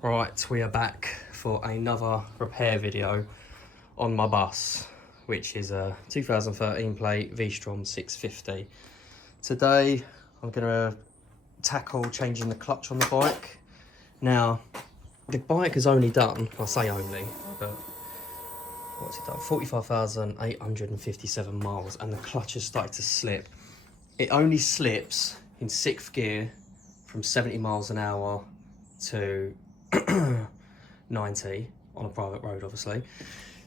Right, we are back for another repair video on my bus, which is a 2013 plate V-Strom 650. Today I'm going to tackle changing the clutch on the bike. Now, the bike has only done, I say only, but what's it done? 45,857 miles, and the clutch has started to slip. It only slips in 6th gear from 70 miles an hour to 90 on a private road, obviously.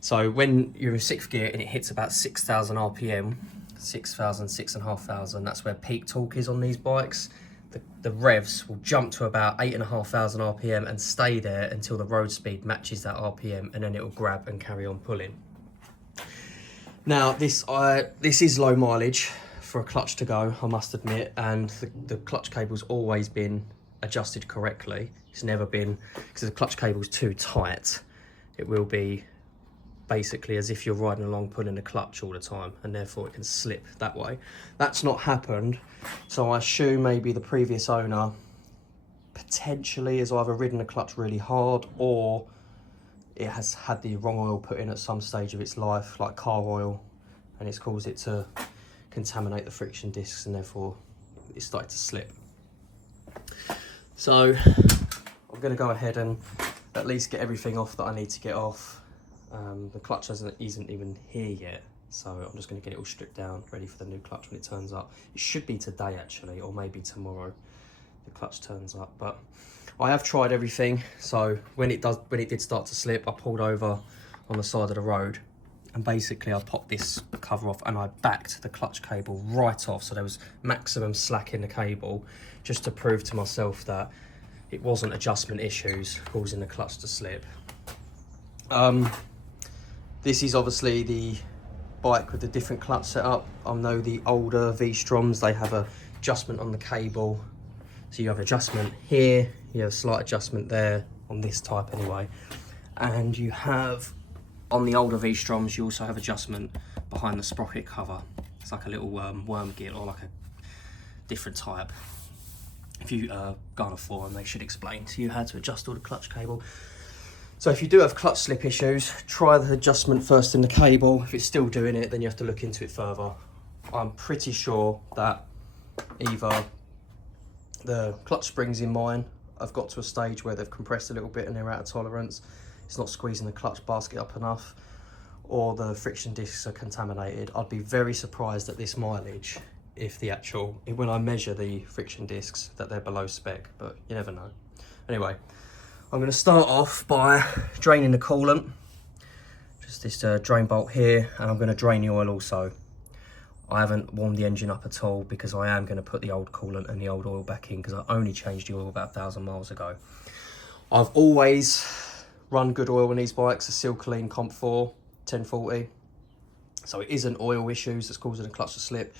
So when you're in 6th gear and it hits about 6,000 RPM, 6,000, 6,500, that's where peak torque is on these bikes. The revs will jump to about 8,500 RPM and stay there until the road speed matches that RPM, and then it will grab and carry on pulling. Now, this is low mileage for a clutch to go, I must admit, and the clutch cable's always been adjusted correctly. It's never been, because the clutch cable's too tight, it will be basically as if you're riding along pulling the clutch all the time, and therefore it can slip that way. That's not happened, so I assume maybe the previous owner potentially has either ridden the clutch really hard, or it has had the wrong oil put in at some stage of its life, like car oil, and it's caused it to contaminate the friction discs, and therefore it started to slip. So I'm going to go ahead and at least get everything off that I need to get off. The clutch isn't even here yet, so I'm just going to get it all stripped down, ready for the new clutch when it turns up. It should be today actually, or maybe tomorrow the clutch turns up. But I have tried everything, so when it did start to slip, I pulled over on the side of the road, and basically I popped this cover off and I backed the clutch cable right off, so there was maximum slack in the cable, just to prove to myself that it wasn't adjustment issues causing the clutch to slip. This is obviously the bike with the different clutch setup. I know the older V-Stroms, they have a adjustment on the cable. So you have adjustment here, you have a slight adjustment there, on this type anyway. And you have, on the older V-Stroms, you also have adjustment behind the sprocket cover. It's like a little worm gear, or like a different type. If you go on a forum, they should explain to you how to adjust all the clutch cable. So if you do have clutch slip issues, try the adjustment first in the cable. If it's still doing it, then you have to look into it further. I'm pretty sure that either the clutch springs in mine have got to a stage where they've compressed a little bit and they're out of tolerance, it's not squeezing the clutch basket up enough, or the friction discs are contaminated. I'd be very surprised at this mileage if when I measure the friction discs, that they're below spec, but you never know. Anyway, I'm going to start off by draining the coolant, just this drain bolt here, and I'm going to drain the oil also. I haven't warmed the engine up at all because I am going to put the old coolant and the old oil back in, because I only changed the oil about 1,000 miles ago. I've always run good oil on these bikes, a Seal Clean Comp 4 1040. So it isn't oil issues that's causing the clutch to slip.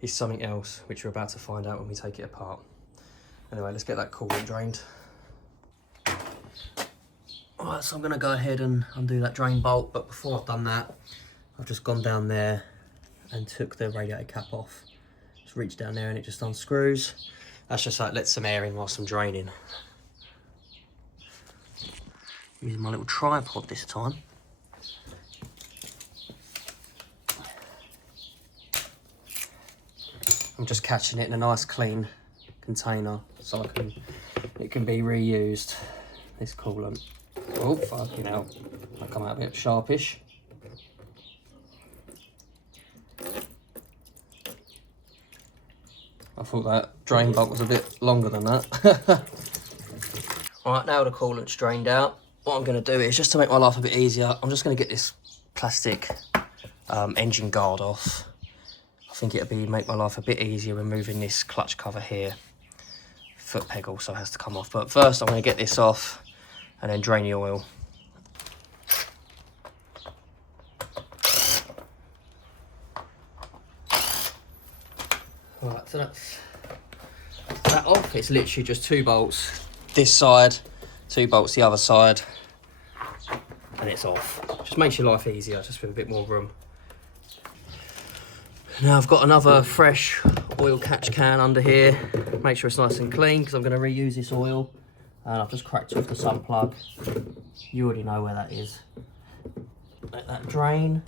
It's something else, which we're about to find out when we take it apart. Anyway, let's get that coolant drained. Alright, so I'm going to go ahead and undo that drain bolt, but before I've done that, I've just gone down there and took the radiator cap off. Just reach down there and it just unscrews. That's just like let some air in whilst I'm draining. Using my little tripod this time. I'm just catching it in a nice clean container so it can be reused, this coolant. Oh, fucking hell. That come out a bit sharpish. I thought that drain bolt was a bit longer than that. Alright, now the coolant's drained out, what I'm going to do is, just to make my life a bit easier, I'm just going to get this plastic engine guard off. I think it'll make my life a bit easier removing this clutch cover here. Foot peg also has to come off, but first I'm going to get this off and then drain the oil. Right, so that's that off. It's literally just 2 bolts this side, 2 bolts the other side, and it's off. Just makes your life easier, just with a bit more room. Now I've got another fresh oil catch can under here. Make sure it's nice and clean, because I'm going to reuse this oil And I've just cracked off the sun plug. You already know where that is. Let that drain.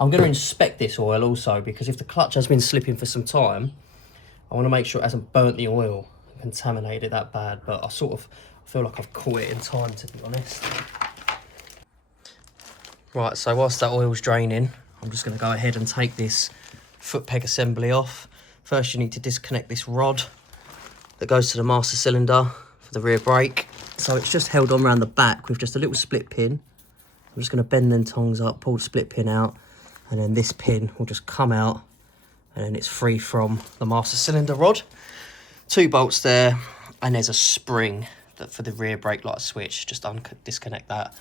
I'm going to inspect this oil also, because if the clutch has been slipping for some time, I want to make sure it hasn't burnt the oil and contaminated it that bad. But I feel like I've caught it in time, to be honest. Right, so whilst that oil's draining, I'm just going to go ahead and take this foot peg assembly off. First, you need to disconnect this rod that goes to the master cylinder for the rear brake. So it's just held on around the back with just a little split pin. I'm just going to bend them tongs up, pull the split pin out, and then this pin will just come out, and then it's free from the master cylinder rod. 2 bolts there, and there's a spring that for the rear brake light switch. Just disconnect that,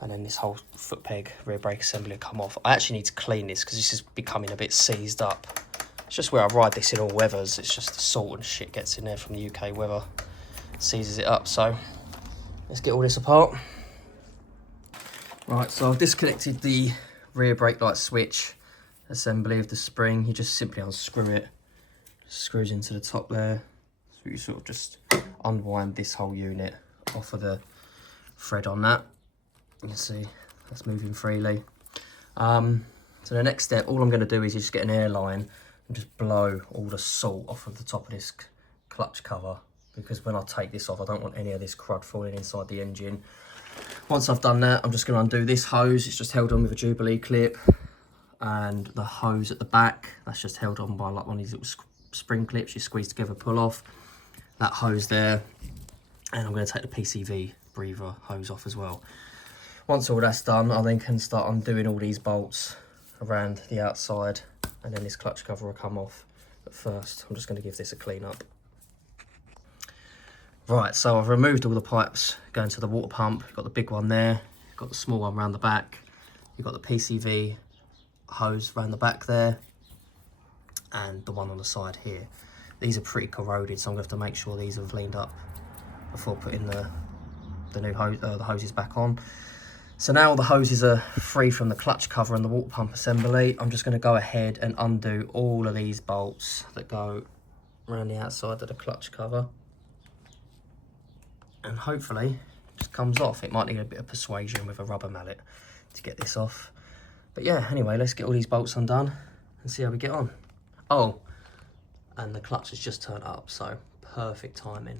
and then this whole foot peg rear brake assembly will come off. I actually need to clean this because this is becoming a bit seized up. It's just where I ride this in all weathers. It's just the salt and shit gets in there from the UK weather, seizes it up. So let's get all this apart. Right, so I've disconnected the rear brake light switch assembly of the spring. You just simply unscrew it. Screws into the top there. So you sort of just unwind this whole unit off of the thread on that. You can see that's moving freely. So the next step, all I'm going to do is just get an air line and just blow all the salt off of the top of this clutch cover, because when I take this off, I don't want any of this crud falling inside the engine. Once I've done that, I'm just going to undo this hose. It's just held on with a Jubilee clip, and the hose at the back, that's just held on by like one of these little spring clips you squeeze together, pull off. That hose there, and I'm going to take the PCV breather hose off as well. Once all that's done, I then can start undoing all these bolts around the outside, and then this clutch cover will come off. But first, I'm just going to give this a clean up. Right, so I've removed all the pipes going to the water pump. You've got the big one there, you've got the small one around the back, you've got the PCV hose around the back there, and the one on the side here. These are pretty corroded, so I'm going to have to make sure these are cleaned up before putting the new hose, the hoses back on. So now all the hoses are free from the clutch cover and the water pump assembly. I'm just going to go ahead and undo all of these bolts that go around the outside of the clutch cover. And hopefully it just comes off. It might need a bit of persuasion with a rubber mallet to get this off. But yeah, anyway, let's get all these bolts undone and see how we get on. Oh, and the clutch has just turned up, so perfect timing.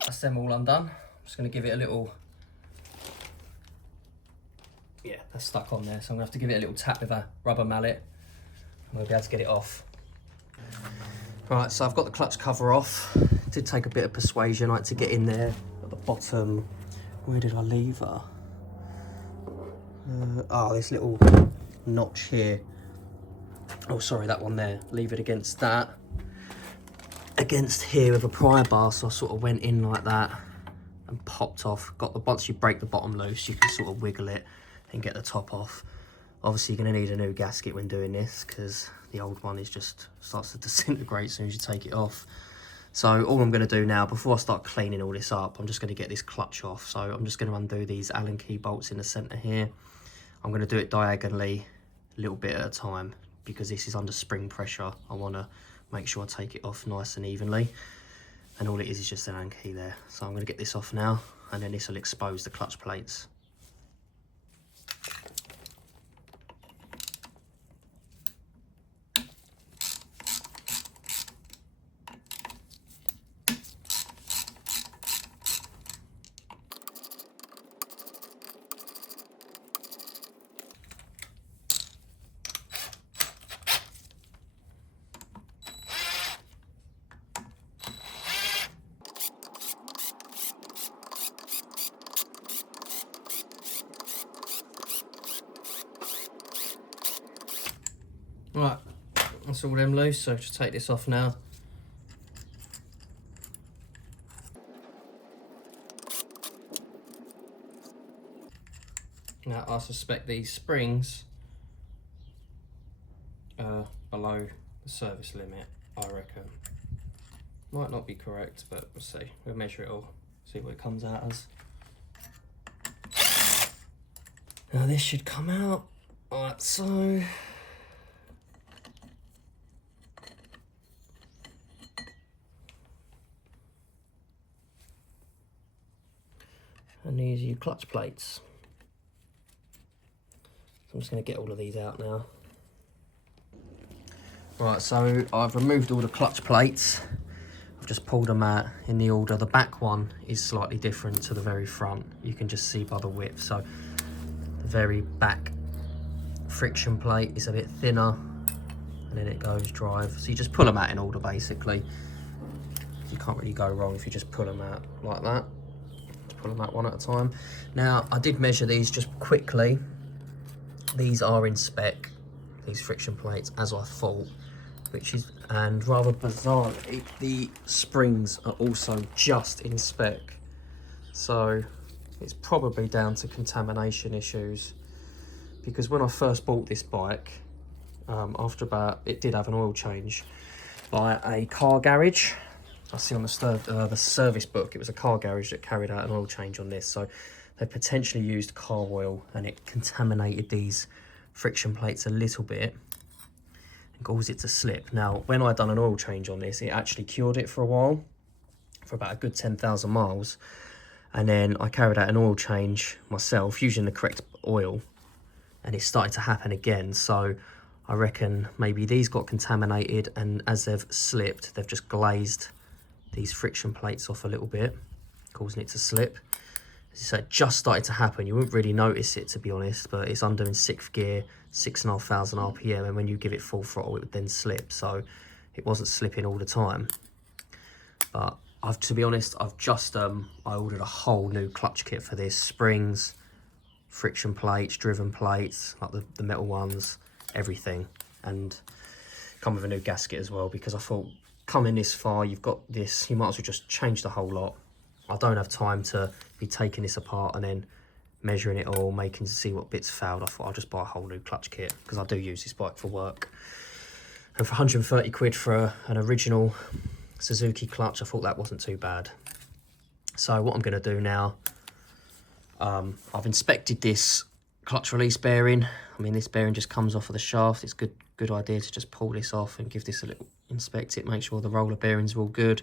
That's them all undone. I'm just going to give it a little, yeah, that's stuck on there, so I'm going to have to give it a little tap with a rubber mallet and we'll be able to get it off. Right, so I've got the clutch cover off. It did take a bit of persuasion, like to get in there at the bottom. Where did I leave her? Oh, this little notch here. Oh, sorry, that one there. Leave it against that. Against here with a pry bar, so I sort of went in like that and popped off. Once you break the bottom loose, you can sort of wiggle it and get the top off. Obviously, you're going to need a new gasket when doing this, because the old one starts to disintegrate as soon as you take it off. So all I'm going to do now, before I start cleaning all this up, I'm just going to get this clutch off. So I'm just going to undo these Allen key bolts in the centre here. I'm going to do it diagonally, a little bit at a time, because this is under spring pressure. I want to make sure I take it off nice and evenly. And all it is just an Allen key there. So I'm going to get this off now, and then this will expose the clutch plates. Right, that's all them loose, so just take this off now. Now I suspect these springs are below the service limit. I reckon. Might not be correct, but we'll see. We'll measure it all, see what it comes out as. Now this should come out like so. And these are your clutch plates. So I'm just going to get all of these out now. Right, so I've removed all the clutch plates. I've just pulled them out in the order. The back one is slightly different to the very front. You can just see by the width. So the very back friction plate is a bit thinner, and then it goes drive. So you just pull them out in order basically. You can't really go wrong if you just pull them out like that. Pull them out one at a time. Now I did measure these just quickly. These are in spec, these friction plates, as I thought, which is, and rather bizarrely, the springs are also just in spec. So it's probably down to contamination issues, because when I first bought this bike, after about, it did have an oil change by a car garage. I see on the service book, it was a car garage that carried out an oil change on this. So they potentially used car oil, and it contaminated these friction plates a little bit and caused it to slip. Now, when I done an oil change on this, it actually cured it for a while, for about a good 10,000 miles. And then I carried out an oil change myself using the correct oil, and it started to happen again. So I reckon maybe these got contaminated, and as they've slipped, they've just glazed these friction plates off a little bit, causing it to slip. So it just started to happen. You wouldn't really notice it, to be honest, but it's under in 6th gear, 6,500 RPM, and when you give it full throttle, it would then slip. So it wasn't slipping all the time. But to be honest, I've just I ordered a whole new clutch kit for this. Springs, friction plates, driven plates, like the metal ones, everything. And come with a new gasket as well, because I thought, coming this far, you've got this, you might as well just change the whole lot. I don't have time to be taking this apart and then measuring it all, making to see what bits failed. I thought I'll just buy a whole new clutch kit, because I do use this bike for work. And for 130 quid for an original Suzuki clutch, I thought that wasn't too bad. So what I'm going to do now, I've inspected this clutch release bearing. I mean, this bearing just comes off of the shaft. It's good idea to just pull this off and give this a little inspect it, make sure the roller bearings are all good,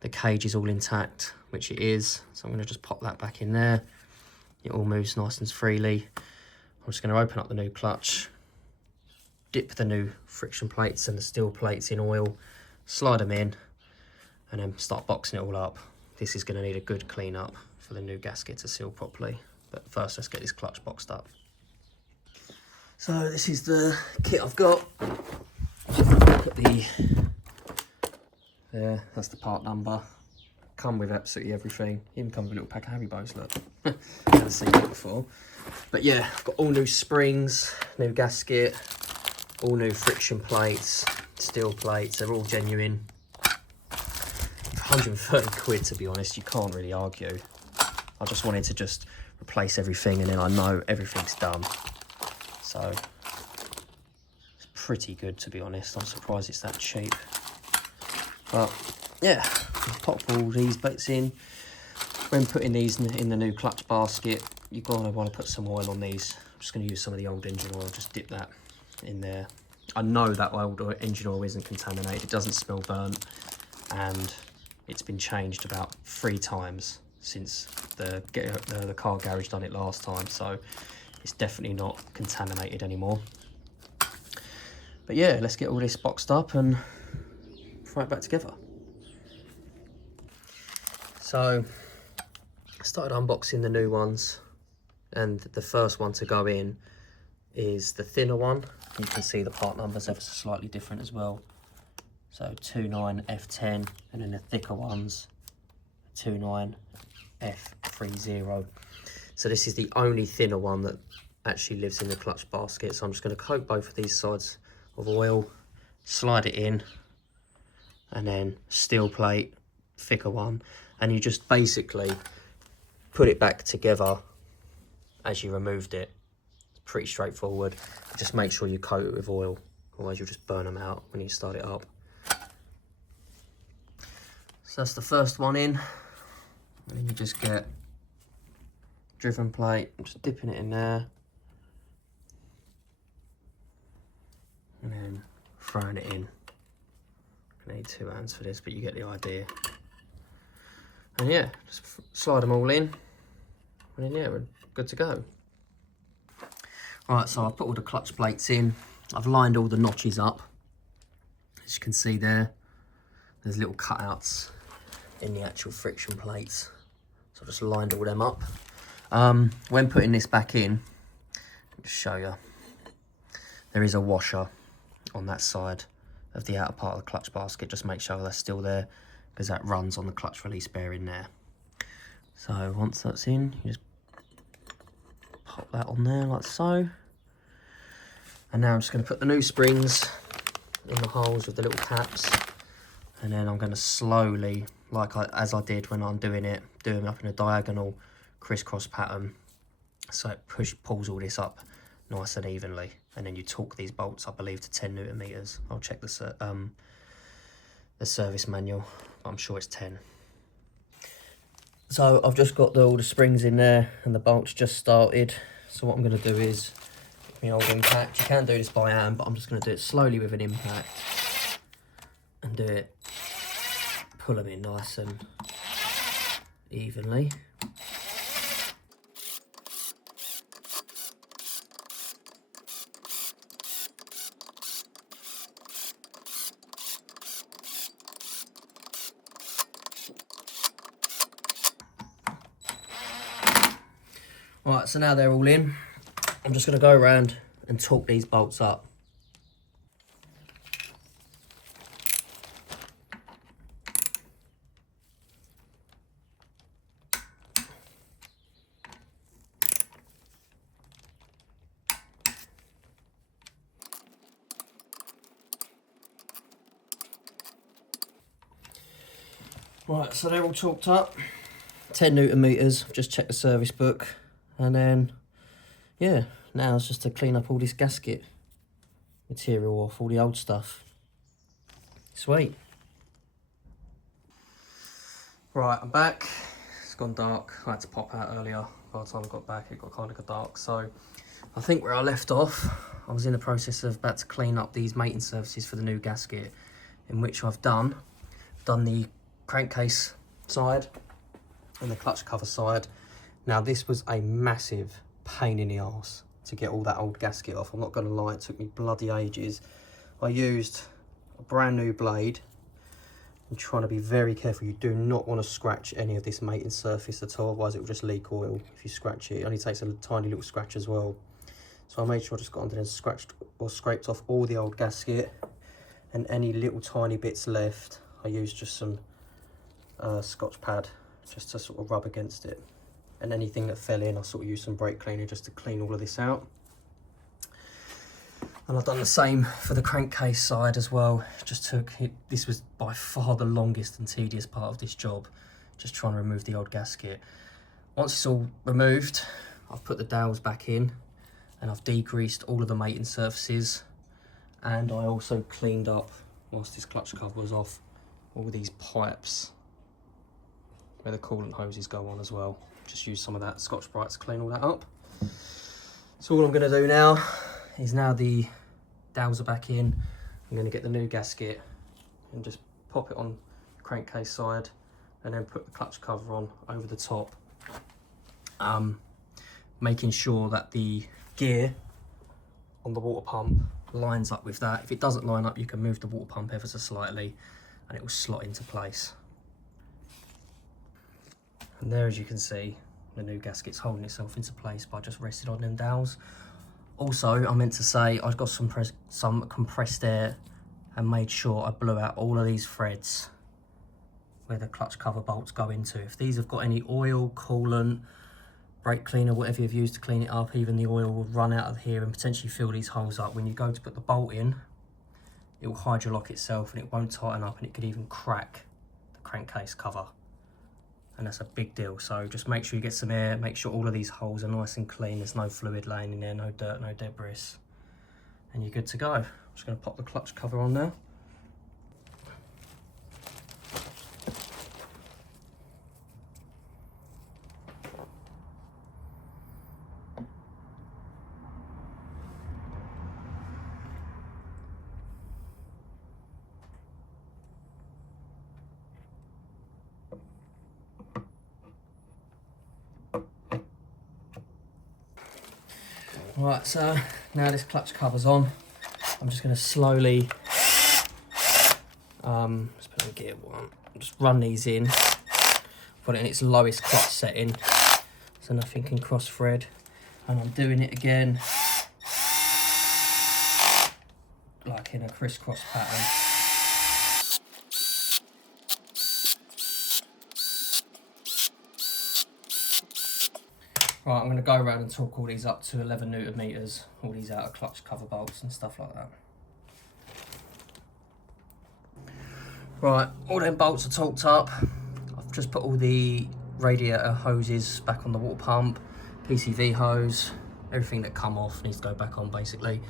the cage is all intact, which it is. So I'm going to just pop that back in there. It all moves nice and freely. I'm just going to open up the new clutch, dip the new friction plates and the steel plates in oil, slide them in, and then start boxing it all up. This is going to need a good clean up for the new gasket to seal properly. But first, let's get this clutch boxed up. So this is the kit I've got. Put there, that's the part number. Come with absolutely everything. Even come with a little pack of Haribos, look. Never seen that before. But yeah, I've got all new springs, new gasket, all new friction plates, steel plates, they're all genuine. For 130 quid, to be honest, you can't really argue. I just wanted to just replace everything, and then I know everything's done. So it's pretty good, to be honest. I'm surprised it's that cheap. But yeah, pop all these bits in. When putting these in the new clutch basket, you're going to want to put some oil on these. I'm just going to use some of the old engine oil, just dip that in there. I know that old engine oil isn't contaminated, it doesn't smell burnt, and it's been changed about 3 times since the car garage done it last time, so it's definitely not contaminated anymore. But yeah, let's get all this boxed up and throw it back together. So I started unboxing the new ones, and the first one to go in is the thinner one. You can see the part numbers ever so slightly different as well. So 29F10, and then the thicker ones 29F30. So this is the only thinner one that actually lives in the clutch basket. So I'm just going to coat both of these sides of oil, slide it in, and then steel plate, thicker one, and you just basically put it back together as you removed it. It's pretty straightforward. Just make sure you coat it with oil, otherwise you'll just burn them out when you start it up. So that's the first one in. And then you just get driven plate. I'm just dipping it in there. And then throwing it in. I need 2 hands for this, but you get the idea. And yeah, just slide them all in. And then yeah, we're good to go. Right, so I've put all the clutch plates in. I've lined all the notches up. As you can see there, there's little cutouts in the actual friction plates. So I've just lined all them up. When putting this back in, I'll just show you, there is a washer on that side of the outer part of the clutch basket. Just make sure that's still there, because that runs on the clutch release bearing there. So once that's in, you just pop that on there like so. And now I'm just going to put the new springs in the holes with the little taps. And then I'm going to slowly, as I did when I'm doing it, do them up in a diagonal crisscross pattern. So it pulls all this up nice and evenly. And then you torque these bolts, I believe, to 10 Newton meters. I'll check the service manual, but I'm sure it's 10. So I've just got all the springs in there and the bolts just started. So what I'm going to do is, my old impact, you can do this by hand, but I'm just going to do it slowly with an impact and do it, pull them in nice and evenly. Right, so now they're all in. I'm just going to go around and torque these bolts up. Right, so they're all torqued up. 10 Newton meters, just check the service book. And then, yeah, now it's just to clean up all this gasket material off, all the old stuff. Sweet. Right, I'm back. It's gone dark. I had to pop out earlier. By the time I got back, it got kind of dark. So I think where I left off, I was in the process of about to clean up these mating surfaces for the new gasket, in which I've done the crankcase side and the clutch cover side. Now this was a massive pain in the arse to get all that old gasket off. I'm not going to lie, it took me bloody ages. I used a brand new blade. I'm trying to be very careful. You do not want to scratch any of this mating surface at all, otherwise it will just leak oil if you scratch it. It only takes a tiny little scratch as well. So I made sure I just got under there and scratched or scraped off all the old gasket, and any little tiny bits left, I used just some Scotch pad just to sort of rub against it. And anything that fell in, I sort of used some brake cleaner just to clean all of this out. And I've done the same for the crankcase side as well. This was by far the longest and tedious part of this job, just trying to remove the old gasket. Once it's all removed, I've put the dowels back in and I've degreased all of the mating surfaces. And I also cleaned up, whilst this clutch cover was off, all these pipes where the coolant hoses go on as well. Just use some of that Scotch-Brite to clean all that up. So all I'm going to do now is, now the dowels are back in, I'm going to get the new gasket and just pop it on the crankcase side and then put the clutch cover on over the top. Making sure that the gear on the water pump lines up with that. If it doesn't line up, you can move the water pump ever so slightly and it will slot into place. And there, as you can see, the new gasket's holding itself into place by just resting on them dowels. Also, I meant to say, I've got some compressed air and made sure I blew out all of these threads where the clutch cover bolts go into. If these have got any oil, coolant, brake cleaner, whatever you've used to clean it up, even the oil will run out of here and potentially fill these holes up. When you go to put the bolt in, it will hydrolock itself and it won't tighten up, and it could even crack the crankcase cover. And that's a big deal. So just make sure you get some air, make sure all of these holes are nice and clean, there's no fluid laying in there, no dirt, no debris, and you're good to go. I'm just going to pop the clutch cover on now. Right, so now this clutch cover's on, I'm just going to slowly, let's put in gear 1, just run these in, put it in its lowest clutch setting, so nothing can cross thread, and I'm doing it again, like in a crisscross pattern. Right, I'm going to go around and torque all these up to 11 Newton meters, all these outer clutch cover bolts and stuff like that. Right, all them bolts are torqued up. I've just put all the radiator hoses back on the water pump, PCV hose, everything that come off needs to go back on basically.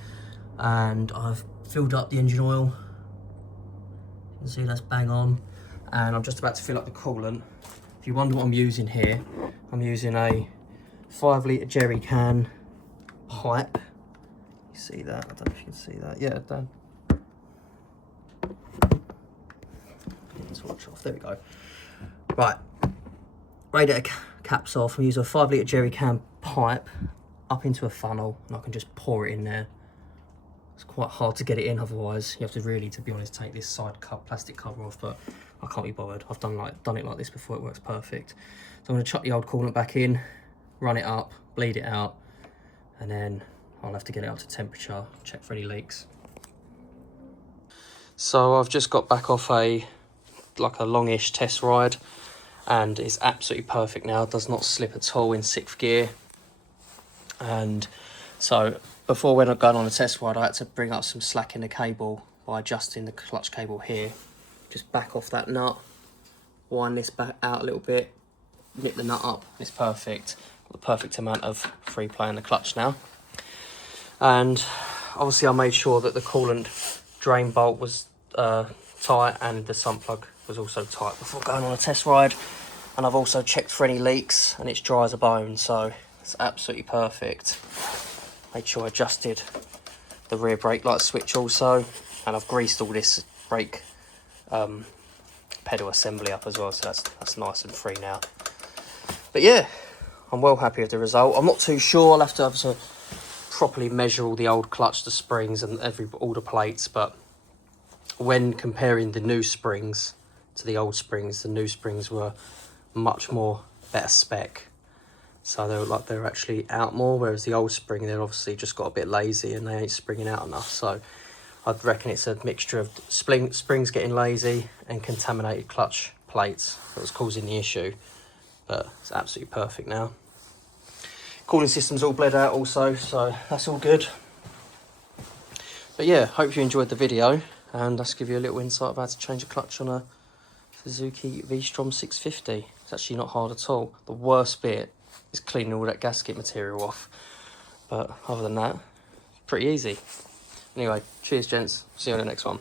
And I've filled up the engine oil. You can see that's bang on. And I'm just about to fill up the coolant. If you wonder what I'm using here, I'm using a 5 litre jerry can pipe. You see that? I don't know if you can see that. Yeah, done. Torch off. There we go. Right, radiator caps off. I'm using a 5 litre jerry can pipe up into a funnel, and I can just pour it in there. It's quite hard to get it in, otherwise you have to really, to be honest, take this side plastic cover off, but I can't be bothered. I've done it like this before, it works perfect. So I'm going to chuck the old coolant back in, run it up, bleed it out, and then I'll have to get it up to temperature, check for any leaks. So I've just got back off a longish test ride, and it's absolutely perfect now. It does not slip at all in 6th gear. And so before, when I'm going on a test ride, I had to bring up some slack in the cable by adjusting the clutch cable here. Just back off that nut, wind this back out a little bit, nip the nut up, it's perfect. Got the perfect amount of free play in the clutch now. And obviously I made sure that the coolant drain bolt was tight, and the sump plug was also tight before going on a test ride. And I've also checked for any leaks, and it's dry as a bone, so it's absolutely perfect. Made sure I adjusted the rear brake light switch also, and I've greased all this brake pedal assembly up as well, so that's nice and free now. But yeah, I'm well happy with the result. I'm not too sure, I'll have to properly measure all the old clutch, the springs and all the plates, but when comparing the new springs to the old springs, the new springs were much more better spec. So they were actually out more, whereas the old spring, they're obviously just got a bit lazy and they ain't springing out enough. So I'd reckon it's a mixture of springs getting lazy and contaminated clutch plates that was causing the issue. But it's absolutely perfect now. Cooling system's all bled out also, so that's all good. But yeah, hope you enjoyed the video, and let's give you a little insight of how to change a clutch on a Suzuki V-Strom 650. It's actually not hard at all. The worst bit is cleaning all that gasket material off, but other than that, pretty easy. Anyway, cheers gents, see you on the next one.